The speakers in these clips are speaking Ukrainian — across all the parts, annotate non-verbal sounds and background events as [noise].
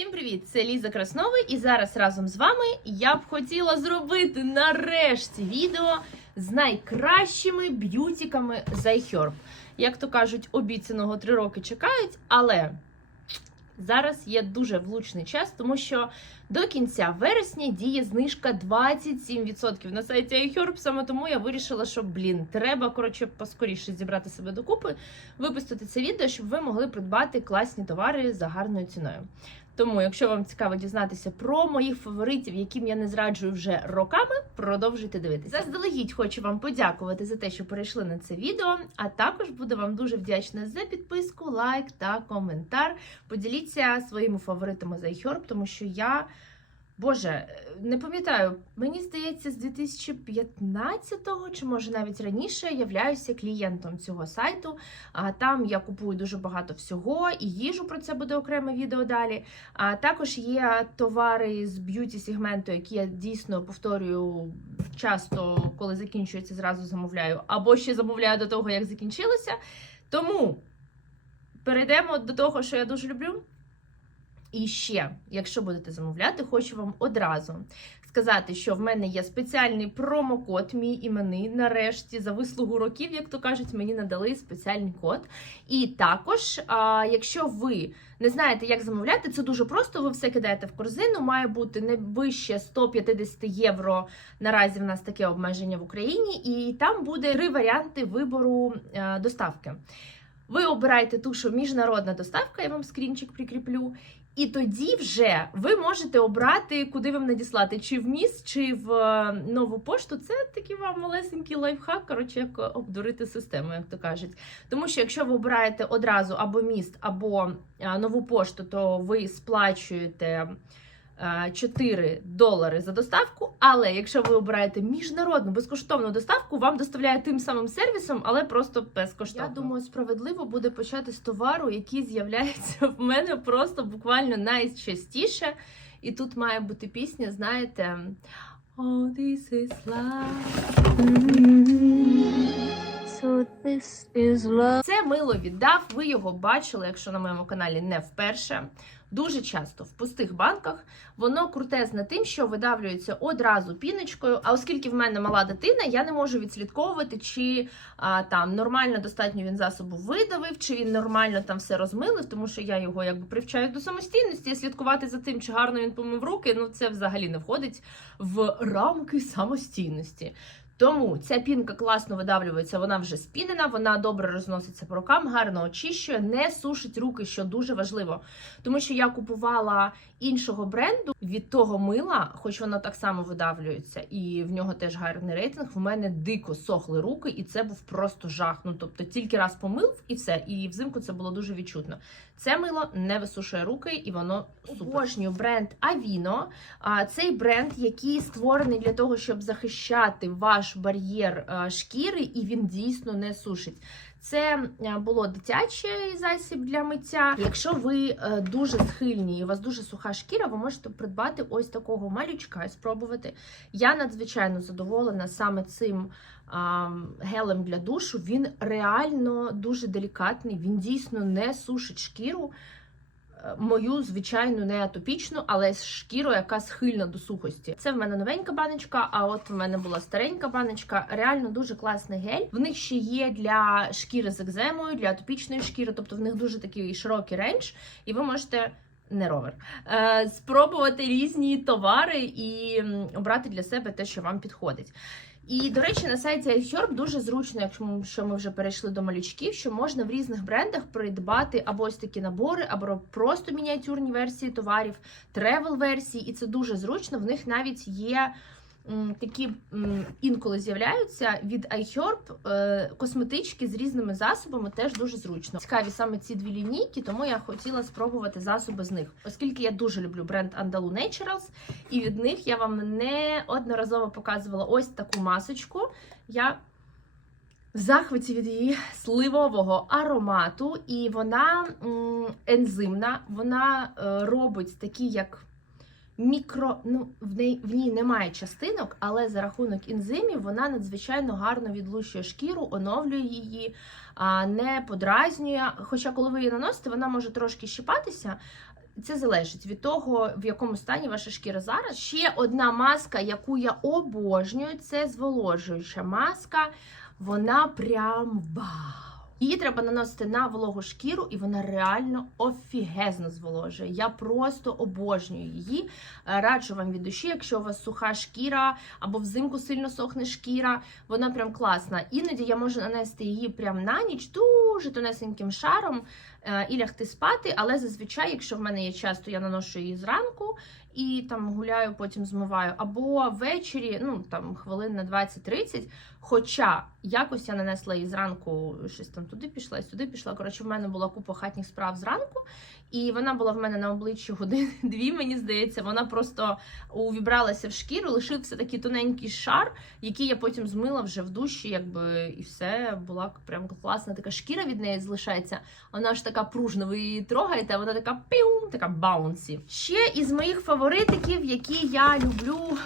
Всім привіт! Це Ліза Краснова, і зараз разом з вами я б хотіла зробити нарешті відео з найкращими б'ютіками iHerb. Як то кажуть, обіцяного три роки чекають, але зараз є дуже влучний час, тому що до кінця вересня діє знижка 27% на сайті iHerb. Саме тому я вирішила, що блін, треба коротше поскоріше зібрати себе докупи, випустити це відео, щоб ви могли придбати класні товари за гарною ціною. Тому, якщо вам цікаво дізнатися про моїх фаворитів, яким я не зраджую вже роками, продовжуйте дивитися. Заздалегідь хочу вам подякувати за те, що перейшли на це відео. А також буду вам дуже вдячна за підписку, лайк та коментар. Поділіться своїми фаворитами за iHerb, тому що я. Боже, не пам'ятаю, мені здається, з 2015-го чи може навіть раніше являюся клієнтом цього сайту. А там я купую дуже багато всього і їжу про це буде окреме відео далі. А також є товари з б'юті сегменту, які я дійсно повторюю часто, коли закінчується, зразу замовляю, або ще замовляю до того, як закінчилося. Тому перейдемо до того, що я дуже люблю. І ще, якщо будете замовляти, хочу вам одразу сказати, що в мене є спеціальний промокод, мій іменний. Нарешті, за вислугу років, як то кажуть, мені надали спеціальний код. І також, а, якщо ви не знаєте, як замовляти, це дуже просто. Ви все кидаєте в корзину. Має бути не вище 150 євро. Наразі в нас таке обмеження в Україні, і там буде три варіанти вибору е, доставки. Ви обираєте ту, що міжнародна доставка, я вам скрінчик прикріплю. І тоді вже ви можете обрати, куди вам надіслати, чи в міст, чи в е, нову пошту. Це такий вам малесенький лайфхак, коротше, як обдурити систему, як то кажуть. Тому що якщо ви обираєте одразу або міст, або е, нову пошту, то ви сплачуєте. Е, 4 долари за доставку, але якщо ви обираєте міжнародну безкоштовну доставку, вам доставляє тим самим сервісом, але просто безкоштовно. Я думаю, справедливо буде почати з товару, який з'являється в мене просто буквально найчастіше. І тут має бути пісня, знаєте. Oh, this is life. So this is love. Це мило віддав. Ви його бачили, якщо на моєму каналі не вперше. Дуже часто в пустих банках воно крутезне тим, що видавлюється одразу піночкою. А оскільки в мене мала дитина, я не можу відслідковувати, чи а, там нормально достатньо він засобу видавив, чи він нормально там все розмилив, тому що я його якби привчаю до самостійності. І слідкувати за тим, чи гарно він помив руки, ну це взагалі не входить в рамки самостійності. Тому ця пінка класно видавлюється, вона вже спінена, вона добре розноситься по рукам, гарно очищує, не сушить руки, що дуже важливо. Тому що я купувала іншого бренду від того мила, хоч воно так само видавлюється, і в нього теж гарний рейтинг. В мене дико сохли руки, і це був просто жах. Ну тобто тільки раз помив і все. І взимку це було дуже відчутно. Це мило не висушує руки, і воно супер. Бренд Avino. Цей бренд, який створений для того, щоб захищати ваш бар'єр е, шкіри, і він дійсно не сушить. Це е, було дитячий засіб для миття. Якщо ви е, дуже схильні і у вас дуже суха шкіра, ви можете придбати ось такого малючка і спробувати. Я надзвичайно задоволена саме цим гелем для душу. Він реально дуже делікатний, він дійсно не сушить шкіру. Мою звичайну не атопічну, але шкіру, яка схильна до сухості. Це в мене новенька баночка, а от в мене була старенька баночка. Реально дуже класний гель. В них ще є для шкіри з екземою, для атопічної шкіри, тобто в них дуже такий широкий рейндж, і ви можете. Не ровер, е, спробувати різні товари і обрати для себе те, що вам підходить. І, до речі, на сайті iHerb дуже зручно, якщо ми, вже перейшли до малючків, що можна в різних брендах придбати або ось такі набори, або просто мініатюрні версії товарів, тревел-версії, і це дуже зручно. В них навіть є такі інколи з'являються від iHerb е, косметички з різними засобами, теж дуже зручно. Цікаві саме ці дві лінійки, тому я хотіла спробувати засоби з них, оскільки я дуже люблю бренд Andalou Naturals, і від них я вам неодноразово показувала ось таку масочку. Я в захваті від її сливового аромату, і вона ензимна, вона е, робить такі, як мікро. Ну, в неї в ній немає частинок, але за рахунок ензимів вона надзвичайно гарно відлущує шкіру, оновлює її, не подразнює. Хоча, коли ви її наносите, вона може трошки щипатися. Це залежить від того, в якому стані ваша шкіра зараз. Ще одна маска, яку я обожнюю, це зволожуюча маска. Вона прям вау! Її треба наносити на вологу шкіру, і вона реально офігезно зволожує. Я просто обожнюю її. Е, Раджу вам від душі, якщо у вас суха шкіра або взимку сильно сохне шкіра, вона прям класна. Іноді я можу нанести її прям на ніч дуже тонесеньким шаром і лягти спати. Але зазвичай, якщо в мене є час, то я наношу її зранку і там гуляю, потім змиваю. Або ввечері, ну там хвилин на 20-30. Хоча якось я нанесла її зранку, щось там туди пішла, сюди пішла. Коротше, в мене була купа хатніх справ зранку, і вона була в мене на обличчі години-дві, [laughs] мені здається. Вона просто увібралася в шкіру, лишився такий тоненький шар, який я потім змила вже в душі, якби і все була прям класна така шкіра від неї залишається. Вона ж така пружна, ви її трогаєте, а вона така піум, така баунсі. Ще із моїх фаворитиків, які я люблю.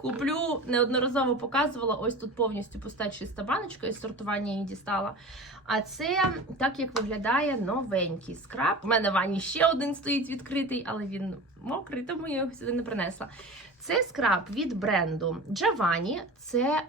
Куплю, неодноразово показувала. Ось тут повністю пуста чиста баночка із сортування її дістала. А це так як виглядає новенький скраб. У мене в ванні ще один стоїть відкритий, але він мокрий, тому я його сюди не принесла. Це скраб від бренду Giovanni. Це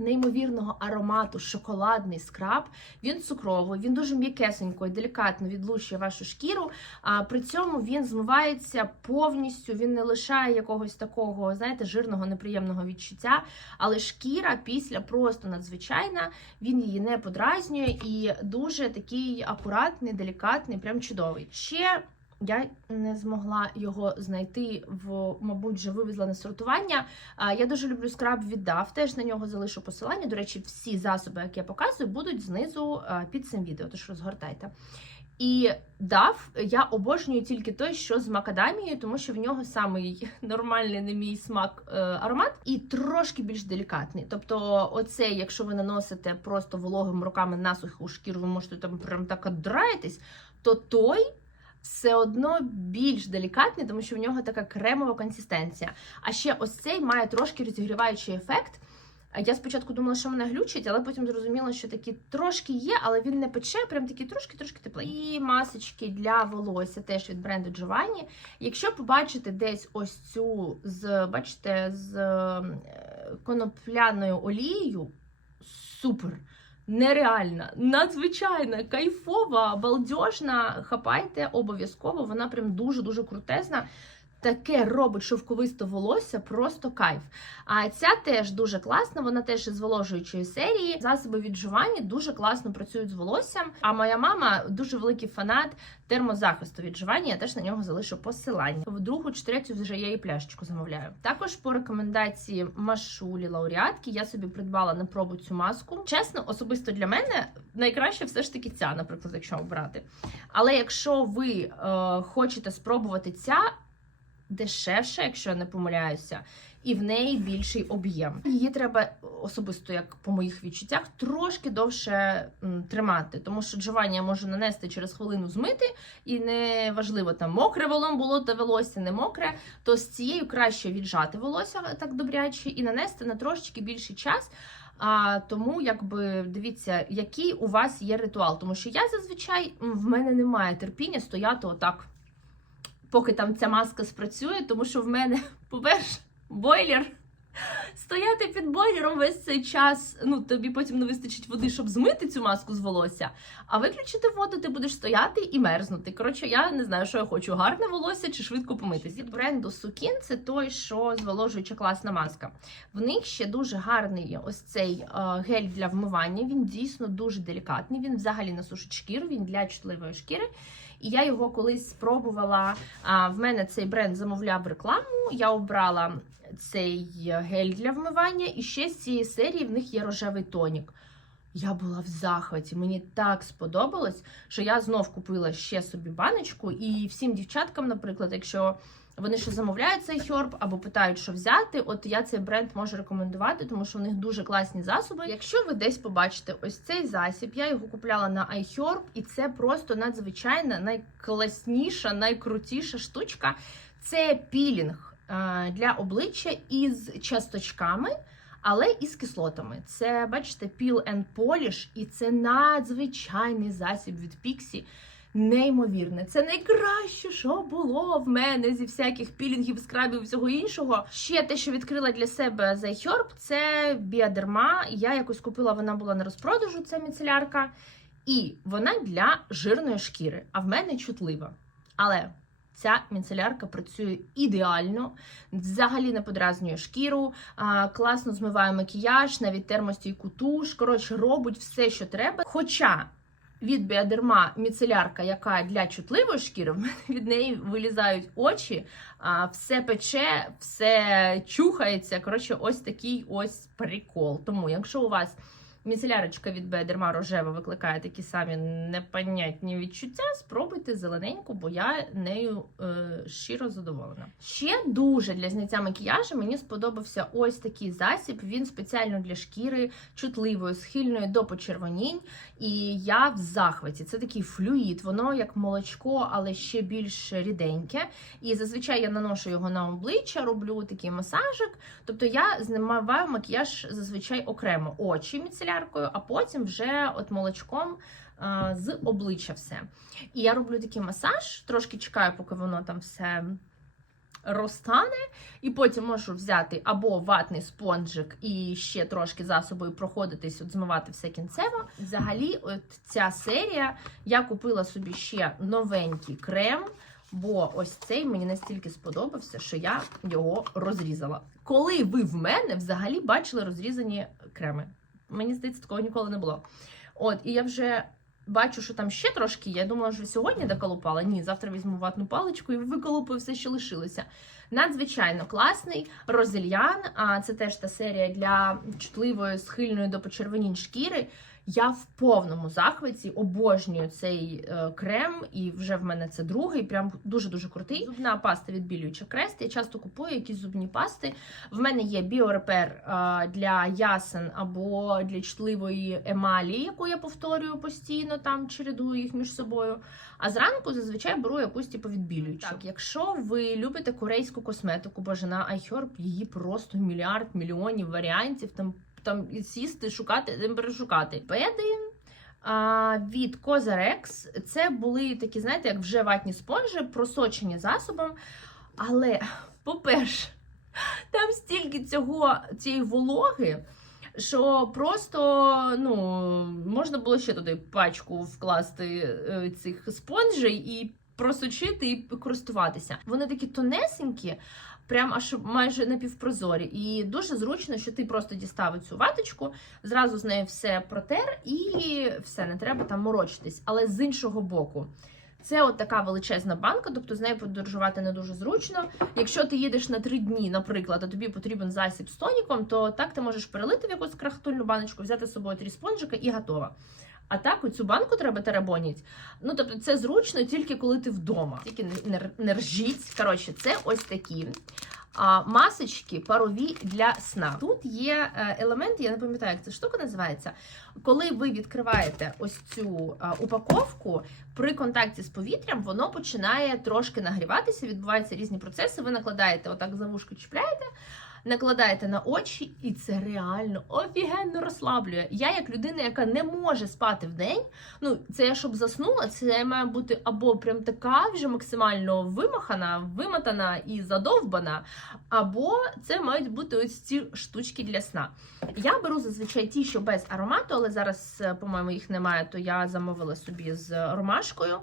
неймовірного аромату шоколадний скраб. Він цукровий, він дуже м'якесенько і делікатно відлущує вашу шкіру. А при цьому він змивається повністю, він не лишає якогось такого, знаєте, жирного, неприємного відчуття. Але шкіра після просто надзвичайна, він її не подразнює і дуже такий акуратний, делікатний, прям чудовий. Ще я не змогла його знайти в, мабуть, вже вивезла на сортування. Я дуже люблю скраб від DAF, теж на нього залишу посилання. До речі, всі засоби, які я показую, будуть знизу під цим відео, тож розгортайте. І DAF я обожнюю тільки той, що з макадамією, тому що в нього самий нормальний, на мій смак, е, аромат, і трошки більш делікатний. Тобто, оцей, якщо ви наносите просто вологими руками на суху шкіру, ви можете там прям так одраїтись, то той все одно більш делікатний, тому що в нього така кремова консистенція. А ще ось цей має трошки розігріваючий ефект. Я спочатку думала, що мене глючить, але потім зрозуміла, що такі трошки є, але він не пече, прям такі трошки-трошки теплий. І масочки для волосся теж від бренду Giovanni. Якщо побачите десь ось цю з, бачите, з е, конопляною олією, супер! Нереальна, надзвичайна, кайфова, балдежна. Хапайте обов'язково, вона прям дуже-дуже крутезна. Таке робить шовковисте волосся, просто кайф. А ця теж дуже класна, вона теж із зволожуючої серії. Засоби від Giovanni дуже класно працюють з волоссям. А моя мама дуже великий фанат термозахисту від Giovanni, Я теж на нього залишу посилання. В другу чи третю вже я її пляшечку замовляю. Також по рекомендації Машулі лауреатки я собі придбала на пробу цю маску. Чесно, особисто для мене найкраще все ж таки ця, наприклад, якщо обрати. Але якщо ви е, хочете спробувати ця дешевше, якщо я не помиляюся, і в неї більший об'єм. Її треба особисто, як по моїх відчуттях, трошки довше тримати, тому що Джованні я можу нанести через хвилину змити, і не важливо там мокре волом було та волосся не мокре, то з цією краще віджати волосся так добряче і нанести на трошечки більший час. А тому, якби дивіться, який у вас є ритуал, тому що я зазвичай в мене немає терпіння стояти отак поки там ця маска спрацює, тому що в мене, [laughs] по-перше, бойлер. Стояти під бойлером весь цей час, ну тобі потім не вистачить води, щоб змити цю маску з волосся. А виключити воду, ти будеш стояти і мерзнути. Коротше, я не знаю, що я хочу: гарне волосся чи швидко помитись. Від бренду Сукін це той, що зволожуюча класна маска. В них ще дуже гарний ось цей е, гель для вмивання. Він дійсно дуже делікатний. Він взагалі не сушить шкіру, він для чутливої шкіри. І я його колись спробувала. В мене цей бренд замовляв рекламу. Я обрала цей гель для вмивання, і ще з цієї серії в них є рожевий тонік. Я була в захваті, мені так сподобалось, що я знов купила ще собі баночку. І всім дівчаткам, наприклад, якщо вони ще замовляють цей хьорб або питають, що взяти, от я цей бренд можу рекомендувати, тому що в них дуже класні засоби. Якщо ви десь побачите ось цей засіб, я його купляла на iHerb, і це просто надзвичайна, найкласніша, найкрутіша штучка. Це пілінг для обличчя із часточками. Але із кислотами. Це, бачите, Peel and Polish, і це надзвичайний засіб від Pixie. неймовірне. Це найкраще, що було в мене зі всяких пілінгів, скрабів, всього іншого. Ще те, що відкрила для себе The Herb, це біодерма. Я якось купила, вона була на розпродажу, ця міцелярка. І вона для жирної шкіри, а в мене чутлива. Але ця міцелярка працює ідеально, взагалі не подразнює шкіру, класно змиває макіяж, навіть термостійку туш. Коротше, робить все, що треба. Хоча від біодерма міцелярка, яка для чутливої шкіри, [laughs] від неї вилізають очі, все пече, все чухається. Коротше, ось такий ось прикол. Тому, якщо у вас міцелярочка від біодерма рожева викликає такі самі непонятні відчуття, спробуйте зелененьку, бо я нею е, щиро задоволена. Ще дуже для зняття макіяжу мені сподобався ось такий засіб. Він спеціально для шкіри чутливої, схильної до почервонінь. І я в захваті. Це такий флюїд, воно як молочко, але ще більш ріденьке. І зазвичай я наношу його на обличчя, роблю такий масажик. Тобто я знімаю макіяж зазвичай окремо очі міцеляркою, а потім вже от молочком з обличчя все. І я роблю такий масаж, трошки чекаю, поки воно там все. Розтане, і потім можу взяти або ватний спонжик і ще трошки засобою проходитись, от змивати все кінцево. Взагалі, от ця серія я купила собі ще новенький крем, бо ось цей мені настільки сподобався, що я його розрізала. Коли ви в мене взагалі бачили розрізані креми? Мені здається, такого ніколи не було. От, і я вже бачу, що там ще трошки. Я думала, що сьогодні доколупала. Ні, завтра візьму ватну паличку і виколупаю все, що лишилося. Надзвичайно класний розельян. А це теж та серія для чутливої, схильної до почервонінь шкіри. Я в повному захваті обожнюю цей е, крем, і вже в мене це другий, прям дуже дуже крутий. Зубна паста відбілююча крест. Я часто купую якісь зубні пасти. В мене є біорепер е, для ясен або для чутливої емалі, яку я повторюю постійно, там чередую їх між собою. А зранку зазвичай беру якусь типу відбілюючу. Так, якщо ви любите корейську косметику, боже на iHerb її просто мільярд мільйонів варіантів. Там там сісти, шукати, перешукати. Педи а, від Cosrx. Це були такі, знаєте, як вже ватні спонжі, просочені засобом. Але, по-перше, там стільки цього цієї вологи. Що просто ну можна було ще туди пачку вкласти е, цих спонжей і просочити і користуватися. Вони такі тонесенькі, прям аж майже напівпрозорі. І дуже зручно, що ти просто дістав цю ваточку, зразу з нею все протер, і все, не треба там морочитись. Але з іншого боку. Це от така величезна банка, тобто з нею подорожувати не дуже зручно. Якщо ти їдеш на три дні, наприклад, а тобі потрібен засіб з тоніком, то так ти можеш перелити в якусь крахтульну баночку, взяти з собою три спонжика і готова. А так, оцю банку треба терабоніть. Ну, тобто, це зручно тільки коли ти вдома. Тільки не, ржіть. Коротше, це ось такі. А, масочки парові для сна. Тут є е, елемент, я не пам'ятаю, як ця штука називається. Коли ви відкриваєте ось цю упаковку, при контакті з повітрям воно починає трошки нагріватися, відбуваються різні процеси. Ви накладаєте отак за вушку чіпляєте. Накладаєте на очі, і це реально офігенно розслаблює. Я, як людина, яка не може спати в день, ну це я щоб заснула, це має бути або прям така вже максимально вимахана, вимотана і задовбана, або це мають бути ось ці штучки для сна. Я беру зазвичай ті, що без аромату, але зараз, е, по-моєму, їх немає, то я замовила собі з ромашкою.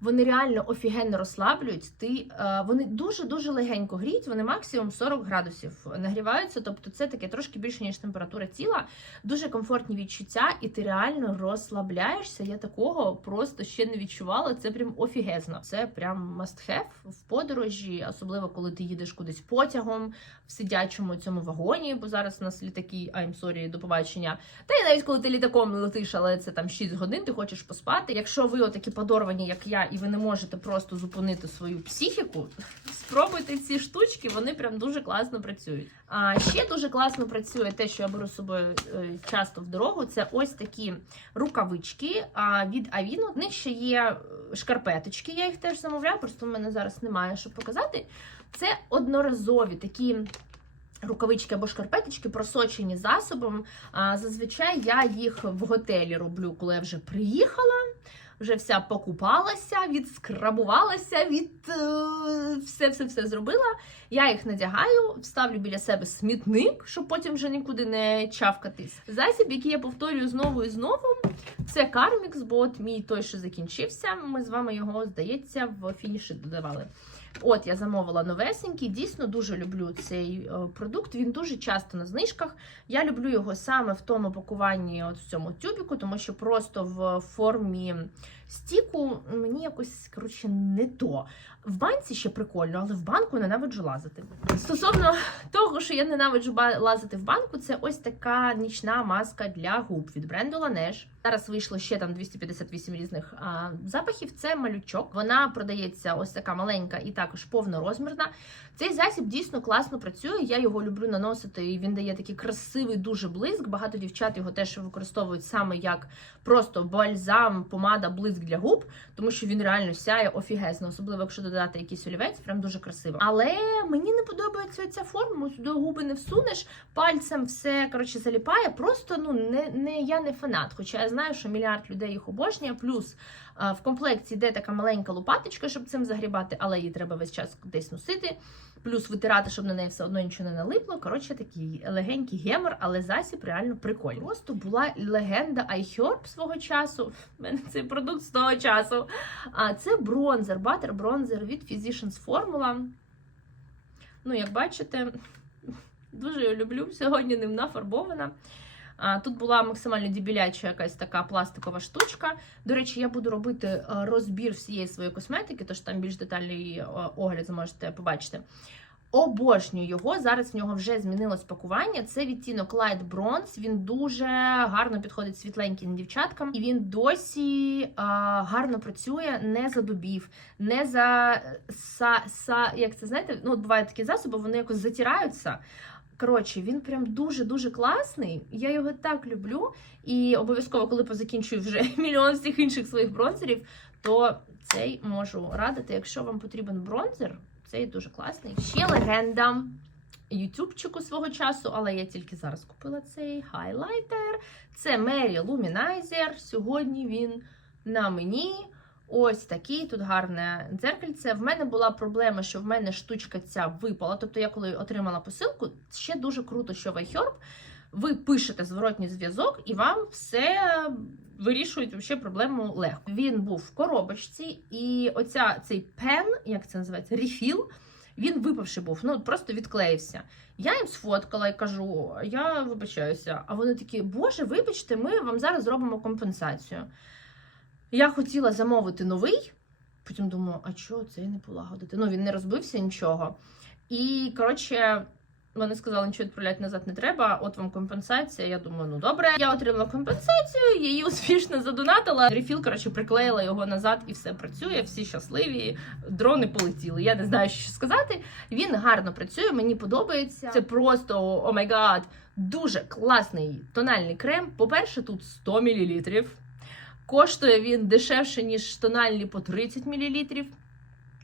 Вони реально офігенно розслаблюють. Ти е, вони дуже дуже легенько гріють. Вони максимум 40 градусів нагріваються. Тобто, це таке трошки більше ніж температура тіла. Дуже комфортні відчуття, і ти реально розслабляєшся. Я такого просто ще не відчувала. Це прям офігезно. Це прям must have в подорожі, особливо коли ти їдеш кудись потягом в сидячому цьому вагоні. Бо зараз у нас літаки, I'm sorry, до побачення. Та й навіть коли ти літаком летиш, але це там 6 годин, ти хочеш поспати. Якщо ви отакі подорвані, як я, і ви не можете просто зупинити свою психіку, спробуйте ці штучки, вони прям дуже класно працюють. А ще дуже класно працює те, що я беру з собою е, часто в дорогу. Це ось такі рукавички від Avino. В них ще є е, шкарпеточки. Я їх теж замовляю, просто в мене зараз немає, щоб показати. Це одноразові такі. Рукавички або шкарпеточки просочені засобом. Зазвичай я їх в готелі роблю, коли я вже приїхала. Вже вся покупалася, відскрабувалася, від е, все, все, все зробила. Я їх надягаю, вставлю біля себе смітник, щоб потім вже нікуди не чавкатись. Засіб, який я повторюю знову і знову, це Кармікс, бот мій той, що закінчився. Ми з вами його, здається, в фініші додавали. От я замовила новесенький. Дійсно дуже люблю цей е, продукт. Він дуже часто на знижках. Я люблю його саме в тому пакуванні, от в цьому тюбіку, тому що просто в формі стіку мені якось коротше не то. В банці ще прикольно, але в банку ненавиджу лазити. Стосовно того, що я ненавиджу лазити в банку, це ось така нічна маска для губ від бренду Laneige. Зараз вийшло ще там 258 різних а, запахів. Це малючок. Вона продається ось така маленька і також повнорозмірна. Цей засіб дійсно класно працює. Я його люблю наносити, і він дає такий красивий дуже блиск. Багато дівчат його теж використовують саме як просто бальзам, помада, блиск для губ, тому що він реально сяє офігезно, особливо якщо додати якийсь олівець, прям дуже красиво. Але мені не подобається ця форма. Сюди губи не всунеш, пальцем все коротше заліпає. Просто ну не, не я не фанат. Хоча я знаю, що мільярд людей їх обожнює. Плюс в комплекті йде така маленька лопаточка, щоб цим загрібати, але її треба весь час десь носити. Плюс витирати, щоб на неї все одно нічого не налипло. Коротше, такий легенький гемор, але засіб реально прикольний. Просто була легенда iHerb свого часу. У мене цей продукт з того часу. А це бронзер, батер бронзер від Physicians Formula. Ну, як бачите, [laughs] дуже його люблю. Сьогодні ним нафарбована. Тут була максимально дібіляча якась така пластикова штучка. До речі, я буду робити е, розбір всієї своєї косметики, тож там більш детальний е, огляд зможете побачити. Обожнюю його. Зараз в нього вже змінилось пакування. Це відтінок Light Bronze. Він дуже гарно підходить світленьким дівчаткам, і він досі а, гарно працює, не за дубів, не за са, са, як це знаєте, ну от бувають такі засоби, вони якось затираються. Коротше, він прям дуже-дуже класний. Я його так люблю. І обов'язково, коли позакінчую вже [laughs] мільйон всіх інших своїх бронзерів, то цей можу радити. Якщо вам потрібен бронзер, цей дуже класний. Ще легенда ютубчику свого часу, але я тільки зараз купила цей хайлайтер. Це Mary Luminizer. Сьогодні він на мені. Ось такий тут гарне дзеркальце. В мене була проблема, що в мене штучка ця випала. Тобто, я коли отримала посилку, ще дуже круто, що в iHerb ви пишете зворотній зв'язок, і вам все вирішують вообще проблему легко. Він був в коробочці, і оця цей пен, як це називається, рефіл, він випавши був, ну просто відклеївся. Я їм сфоткала і кажу: я вибачаюся. А вони такі, боже, вибачте, ми вам зараз зробимо компенсацію. Я хотіла замовити новий, потім думаю, а чого цей не полагодити? Ну, він не розбився нічого. І, коротше, вони сказали, нічого відправляти назад не треба, от вам компенсація. Я думаю, ну добре. Я отримала компенсацію, її успішно задонатила. Рефіл, коротше, приклеїла його назад і все працює, всі щасливі, дрони полетіли. Я не знаю, що сказати. Він гарно працює, мені подобається. Це просто, о май гад, дуже класний тональний крем. По-перше, тут 100 мл. Коштує він дешевше, ніж тональні по 30 мл.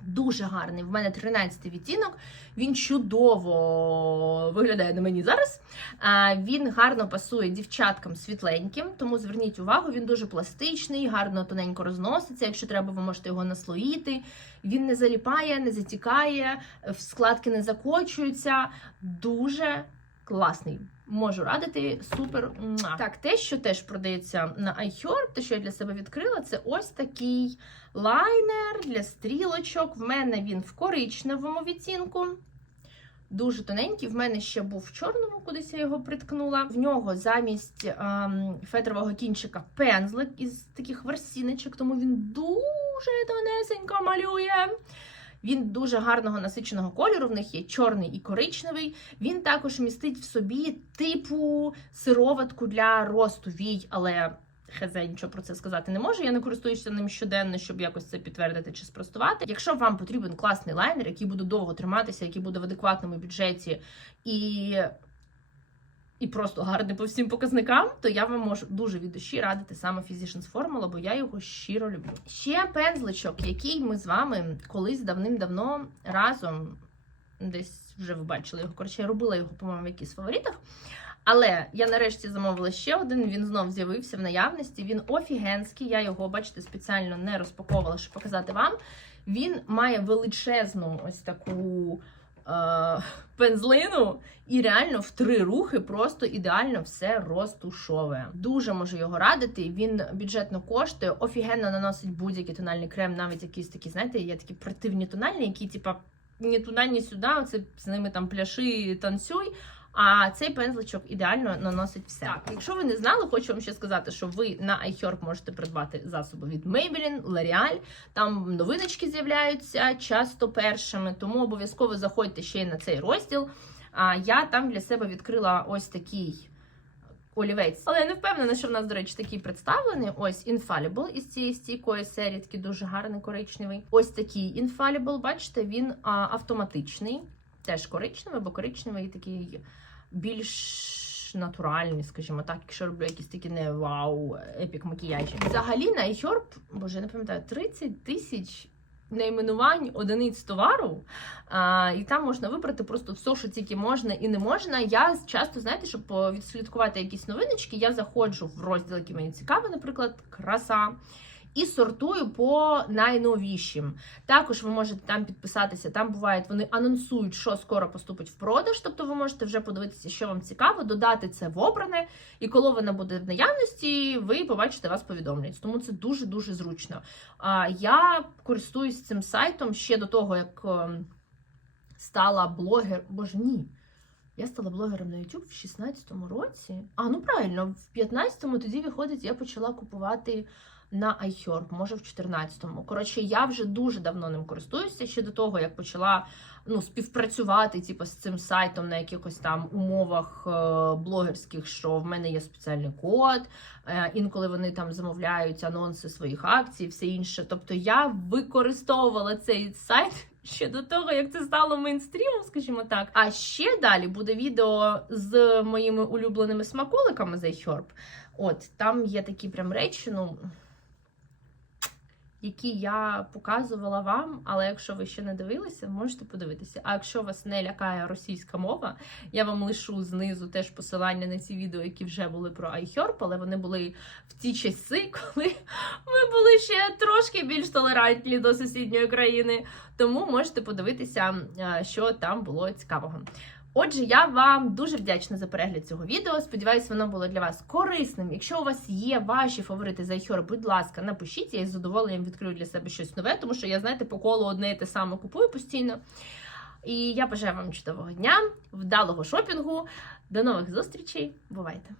Дуже гарний. В мене 13 відтінок. Він чудово виглядає на мені зараз. Він гарно пасує дівчаткам світленьким, тому зверніть увагу, він дуже пластичний, гарно тоненько розноситься. Якщо треба, ви можете його наслоїти. Він не заліпає, не затікає, складки не закочуються. Дуже класний. Можу радити супер. Так, те, що теж продається на iHerb, те, що я для себе відкрила, це ось такий лайнер для стрілочок. В мене він в коричневому відтінку. Дуже тоненький. В мене ще був в чорному, кудись я його приткнула. В нього замість ем, фетрового кінчика пензлик із таких ворсіночок, тому він дуже тонесенько малює. Він дуже гарного насиченого кольору. В них є чорний і коричневий. Він також містить в собі типу сироватку для росту вій, але хз нічого про це сказати не можу. Я не користуюся ним щоденно, щоб якось це підтвердити чи спростувати. Якщо вам потрібен класний лайнер, який буде довго триматися, який буде в адекватному бюджеті і. І просто гарний по всім показникам, то я вам можу дуже від душі радити саме Physicians Formula, бо я його щиро люблю. Ще пензличок, який ми з вами колись давним-давно разом десь вже ви бачили його. Коротше, я робила його, по-моєму, в якихось фаворитах. Але я нарешті замовила ще один. Він знов з'явився в наявності. Він офігенський. Я його, бачите, спеціально не розпаковувала, щоб показати вам. Він має величезну ось таку е, пензлину, і реально в три рухи просто ідеально все розтушовує. Дуже можу його радити. Він бюджетно коштує, офігенно наносить будь-який тональний крем, навіть якісь такі, знаєте, є такі противні тональні, які, типа, ні туди, ні сюди, це з ними там пляши танцюй. А цей пензличок ідеально наносить все. Так, якщо ви не знали, хочу вам ще сказати, що ви на iHerb можете придбати засоби від Maybelline, L'Oreal. Там новиночки з'являються часто першими, тому обов'язково заходьте ще й на цей розділ. А я там для себе відкрила ось такий олівець. Але я не впевнена, що в нас, до речі, такий представлений. Ось Infallible із цієї стійкої серії, такий дуже гарний коричневий. Ось такий Infallible, бачите, він автоматичний, теж коричневий, бо коричневий такий більш натуральний, скажімо так, якщо роблю якісь такі не вау, епік макіяжі. Взагалі на iHerb, боже, не пам'ятаю, 30 тисяч найменувань одиниць товару, а, і там можна вибрати просто все, що тільки можна і не можна. Я часто, знаєте, щоб відслідкувати якісь новиночки, я заходжу в розділ, який мені цікавий, наприклад, краса. І сортую по найновішим. Також ви можете там підписатися. Там бувають, вони анонсують, що скоро поступить в продаж. Тобто ви можете вже подивитися, що вам цікаво, додати це в обране. І коли воно буде в наявності, ви побачите вас повідомлять. Тому це дуже дуже зручно. Я користуюсь цим сайтом ще до того, як ем, стала блогер. Боже, ні. Я стала блогером на YouTube в 16-му році. А, ну правильно, в 15-му тоді виходить, я почала купувати на iHerb, може в 14-му. Коротше, я вже дуже давно ним користуюся ще до того, як почала ну, співпрацювати типу, з цим сайтом на якихось там умовах е, блогерських, що в мене є спеціальний код. Е, інколи вони там замовляють анонси своїх акцій, все інше. Тобто я використовувала цей сайт. Ще до того, як це стало мейнстрімом, скажімо так. А ще далі буде відео з моїми улюбленими смаколиками з iHerb. От там є такі прям речі, ну які я показувала вам, але якщо ви ще не дивилися, можете подивитися. А якщо вас не лякає російська мова, я вам лишу знизу теж посилання на ці відео, які вже були про iHerb, але вони були в ті часи, [laughs] коли ми були ще трошки більш толерантні до сусідньої країни. Тому можете подивитися, е, що там було цікавого. Отже, я вам дуже вдячна за перегляд цього відео. Сподіваюсь, воно було для вас корисним. Якщо у вас є ваші фаворити за Айхьор, будь ласка, напишіть, я із задоволенням відкрию для себе щось нове, тому що я, знаєте, по колу одне і те саме купую постійно. І я бажаю вам чудового дня, вдалого шопінгу. До нових зустрічей. Бувайте!